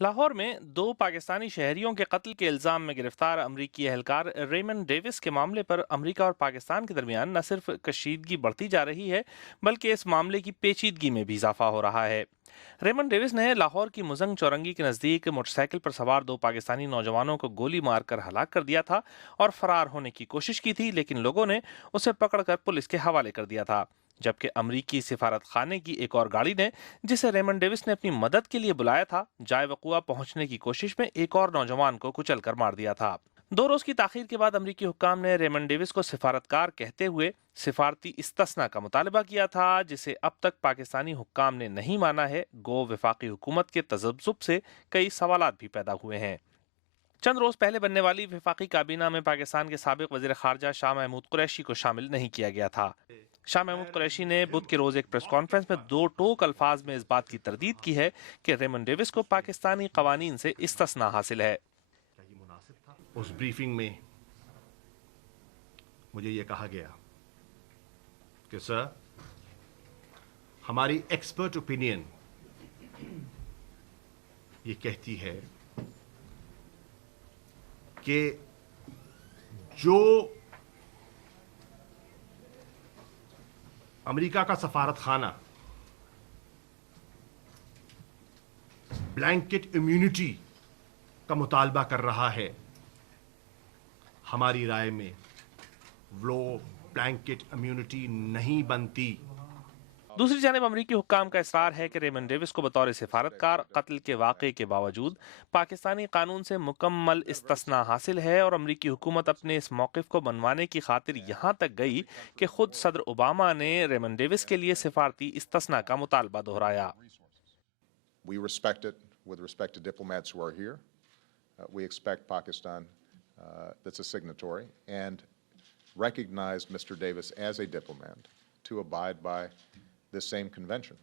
لاہور میں دو پاکستانی شہریوں کے قتل کے الزام میں گرفتار امریکی اہلکار ریمن ڈیوس کے معاملے پر امریکہ اور پاکستان کے درمیان نہ صرف کشیدگی بڑھتی جا رہی ہے بلکہ اس معاملے کی پیچیدگی میں بھی اضافہ ہو رہا ہے۔ ریمن ڈیوس نے لاہور کی مزنگ چورنگی کے نزدیک موٹر سائیکل پر سوار دو پاکستانی نوجوانوں کو گولی مار کر ہلاک کر دیا تھا اور فرار ہونے کی کوشش کی تھی، لیکن لوگوں نے اسے پکڑ کر پولیس کے حوالے کر دیا تھا، جبکہ امریکی سفارت خانے کی ایک اور گاڑی نے جسے ریمن ڈیوس نے اپنی مدد کے لیے بلایا تھا، جائے وقوع پہنچنے کی کوشش میں ایک اور نوجوان کو کچل کر مار دیا تھا۔ 2 روز کی تاخیر کے بعد امریکی حکام نے ریمن ڈیوس کو سفارتکار کہتے ہوئے سفارتی استثناء کا مطالبہ کیا تھا، جسے اب تک پاکستانی حکام نے نہیں مانا ہے۔ گو وفاقی حکومت کے تذبذب سے کئی سوالات بھی پیدا ہوئے ہیں۔ چند روز پہلے بننے والی وفاقی کابینہ میں پاکستان کے سابق وزیر خارجہ شاہ محمود قریشی کو شامل نہیں کیا گیا تھا۔ شاہ محمود قریشی نے بدھ کے روز ایک پریس کانفرنس میں 2 ٹوک الفاظ میں اس بات کی تردید کی ہے کہ ریمن ڈیوس کو پاکستانی قوانین سے استثناء حاصل ہے۔ اس بریفنگ میں مجھے یہ کہا گیا کہ سر، ہماری ایکسپرٹ اوپینین یہ کہتی ہے کہ جو امریکہ کا سفارت خانہ بلینکٹ امیونٹی کا مطالبہ کر رہا ہے، ہماری رائے میں وہ بلینکٹ امیونٹی نہیں بنتی۔ دوسری جانب امریکی حکام کا اصرار ہے کہ ریمن ڈیوس کو بطور سفارتکار قتل کے واقعے کے باوجود پاکستانی قانون سے مکمل استثناء حاصل ہے، اور امریکی حکومت اپنے اس موقف کو منوانے کی خاطر یہاں تک گئی کہ خود صدر اوباما نے ریمن ڈیوس کے لیے سفارتی استثناء کا مطالبہ دہرایا۔ We respect it with respect to diplomats who are here. We expect Pakistan, that's a signatory, and recognize Mr. Davis as a diplomat to abide by this same convention.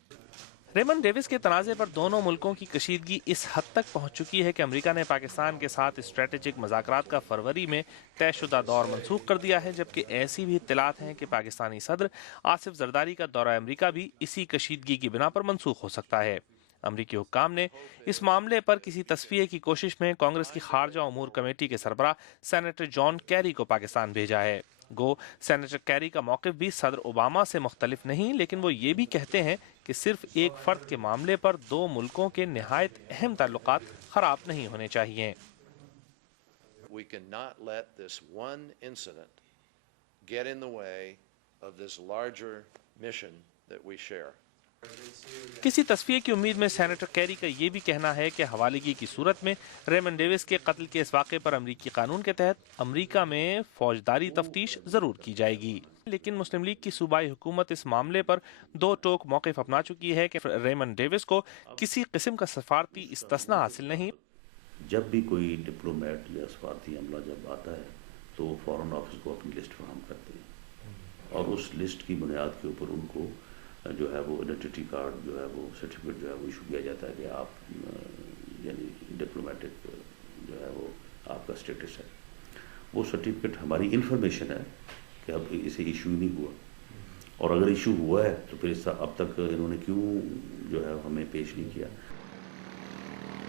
Raymond Davis کے تنازع پر دونوں ملکوں کی کشیدگی اس حد تک پہنچ چکی ہے کہ امریکہ نے پاکستان کے ساتھ اسٹریٹجک مذاکرات کا فروری میں طے شدہ دور منسوخ کر دیا ہے، جبکہ ایسی بھی اطلاعات ہیں کہ پاکستانی صدر آصف زرداری کا دورہ امریکہ بھی اسی کشیدگی کی بنا پر منسوخ ہو سکتا ہے۔ امریکی حکام نے اس معاملے پر کسی تصفیے کی کوشش میں کانگریس کی خارجہ امور کمیٹی کے سربراہ سینیٹر جان کیری کو پاکستان بھیجا ہے۔ گو سینیٹر کیری کا موقف بھی صدر اوباما سے مختلف نہیں، لیکن وہ یہ بھی کہتے ہیں کہ صرف ایک فرد کے معاملے پر دو ملکوں کے نہایت اہم تعلقات خراب نہیں ہونے چاہیے۔ We cannot let this one incident get in the way of this larger mission that we share. کسی تصفیے کی امید میں سینیٹر کیری کا یہ بھی کہنا ہے کہ حوالگی کی صورت میں ریمن ڈیوس کے قتل کے اس واقعے پر امریکی قانون کے تحت امریکہ میں فوجداری تفتیش ضرور کی جائے گی، لیکن مسلم لیگ کی صوبائی حکومت اس معاملے پر 2 ٹوک موقف اپنا چکی ہے کہ ریمن ڈیوس کو کسی قسم کا سفارتی استثناء حاصل نہیں۔ جب بھی کوئی ڈپلومیٹ یا سفارتی عملہ جب آتا ہے تو فارن آفس کو اپنی لسٹ فراہم کرتے ہیں، اور اس لسٹ کی بنیاد کے اوپر ان کو جو ہے وہ آئیڈینٹی کارڈ جو ہے وہ سرٹیفکیٹ جو ہے وہ ایشو کیا جاتا ہے کہ آپ یعنی ڈپلومیٹک جو ہے وہ آپ کا اسٹیٹس ہے۔ وہ سرٹیفکیٹ ہماری انفارمیشن ہے کہ اب اسے ایشو ہی نہیں ہوا، اور اگر ایشو ہوا ہے تو پھر اب تک انہوں نے کیوں جو ہے ہمیں پیش نہیں کیا۔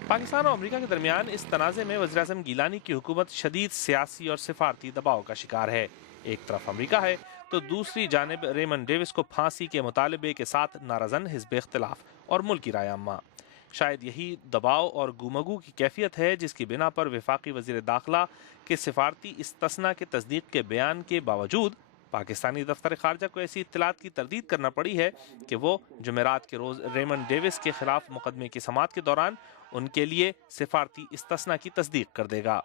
پاکستان اور امریکہ کے درمیان اس تنازع میں وزیراعظم گیلانی کی حکومت شدید سیاسی اور سفارتی دباؤ کا شکار ہے۔ ایک طرف امریکہ ہے تو دوسری جانب ریمن ڈیوس کو پھانسی کے مطالبے کے ساتھ نارضن حزب اختلاف اور ملکی رائے عامہ۔ شاید یہی دباؤ اور گومگو کی کیفیت ہے جس کی بنا پر وفاقی وزیر داخلہ کے سفارتی استثناء کے تصدیق کے بیان کے باوجود پاکستانی دفتر خارجہ کو ایسی اطلاعات کی تردید کرنا پڑی ہے کہ وہ جمعرات کے روز ریمن ڈیوس کے خلاف مقدمے کی سماعت کے دوران ان کے لیے سفارتی استثناء کی تصدیق کر دے گا۔